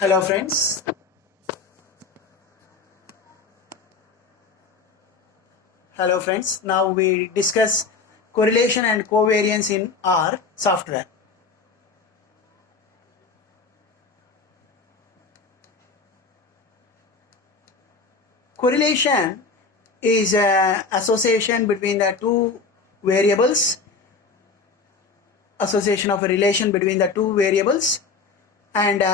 Hello friends. Hello friends. Now we discuss correlation and covariance in R software. Correlation is an association between the two variables, association of a relation between the two variables, and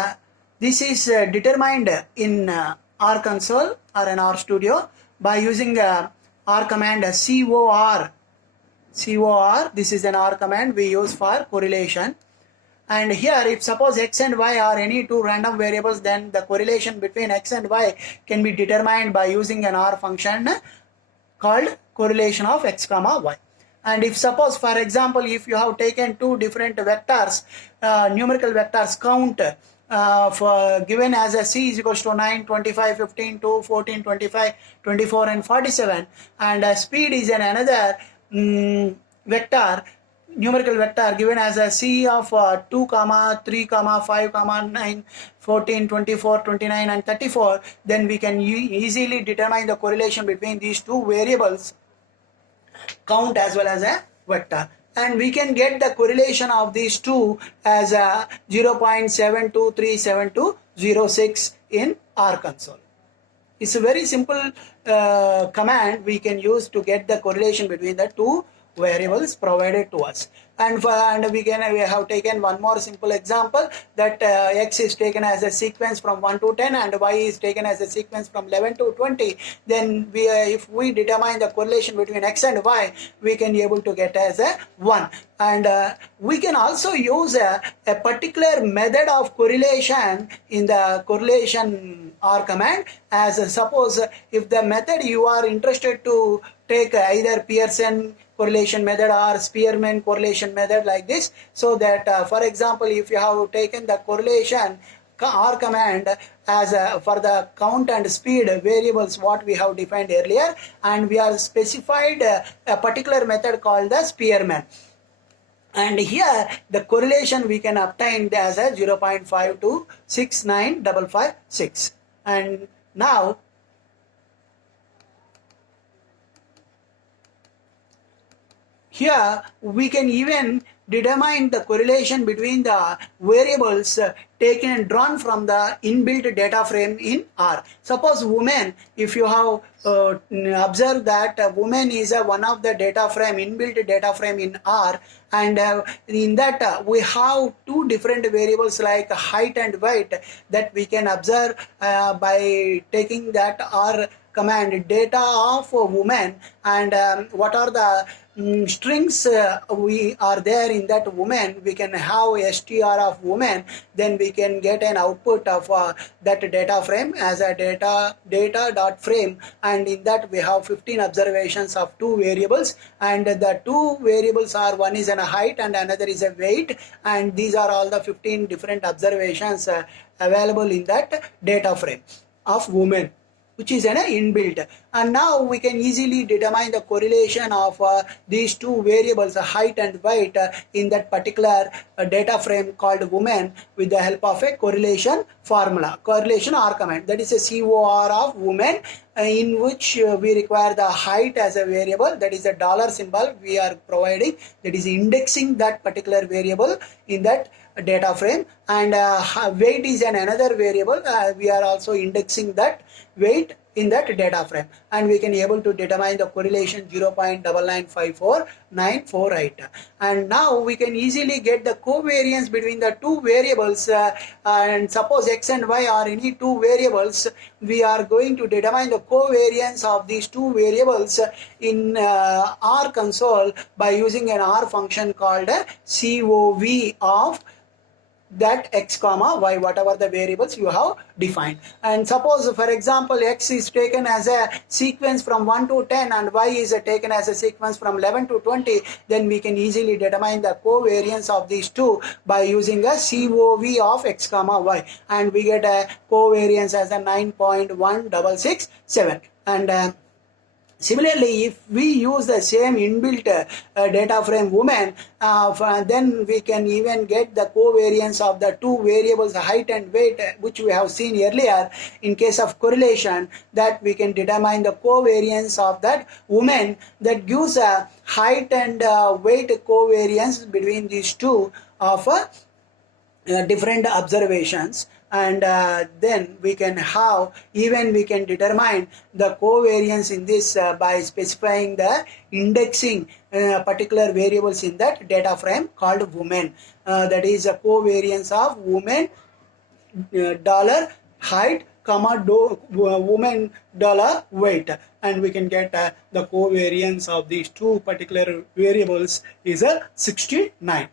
this is determined in R console or an R studio by using R command COR. This is an R command we use for correlation. And here, if suppose x and y are any two random variables, then the correlation between x and y can be determined by using an R function called correlation of x comma y. And if suppose, for example, if you have taken two different vectors, numerical vectors count for given as a c is equals to 9, 25, 15, 2, 14, 25, 24 and 47, and speed is an another vector, numerical vector given as a c of 2, 3, 5, 9, 14, 24, 29 and 34, then we can easily determine the correlation between these two variables, count as well as a vector. And we can get the correlation of these two as 0.7237206 in R console. It's a very simple command we can use to get the correlation between the two variables provided to us. And we have taken one more simple example that x is taken as a sequence from 1 to 10 and y is taken as a sequence from 11 to 20. Then if we determine the correlation between x and y, we can be able to get as a 1. And we can also use a particular method of correlation in the correlation R command. As suppose if the method you are interested to take either Pearson correlation method or Spearman correlation method like this, so that for example, if you have taken the correlation R command as for the count and speed variables what we have defined earlier, and we have specified a particular method called the Spearman, and here the correlation we can obtain as a 0.5269556. And now here we can even determine the correlation between the variables taken and drawn from the inbuilt data frame in R. Suppose woman, if you have observed that woman is one of the data frame, inbuilt data frame in R, and in that we have two different variables like height and weight that we can observe by taking that R command data of woman, and what are the strings we are there in that woman, we can have str of woman, then we can get an output of that data frame as a data dot frame, and in that we have 15 observations of two variables, and the two variables are, one is a height and another is a weight, and these are all the 15 different observations available in that data frame of woman, which is an inbuilt. And now we can easily determine the correlation of these two variables, height and weight, in that particular data frame called woman with the help of a correlation formula, correlation R command, that is a COR of woman, in which we require the height as a variable, that is a dollar symbol we are providing, that is indexing that particular variable in that data frame, and weight is another variable, we are also indexing that weight in that data frame, and we can be able to determine the correlation 0.9954948. And now we can easily get the covariance between the two variables, and suppose x and y are any two variables, we are going to determine the covariance of these two variables in R console by using an R function called COV of that x comma y, whatever the variables you have defined. And suppose for example x is taken as a sequence from 1 to 10 and y is taken as a sequence from 11 to 20, then we can easily determine the covariance of these two by using a COV of x comma y, and we get a covariance as a 9.1667. And Similarly, if we use the same inbuilt data frame woman, then we can even get the covariance of the two variables height and weight, which we have seen earlier. In case of correlation, that we can determine the covariance of that woman, that gives a height and weight covariance between these two of different observations. And then we can have, even we can determine the covariance in this by specifying the indexing particular variables in that data frame called woman. That is a covariance of woman dollar height comma woman dollar weight, and we can get the covariance of these two particular variables is a 69.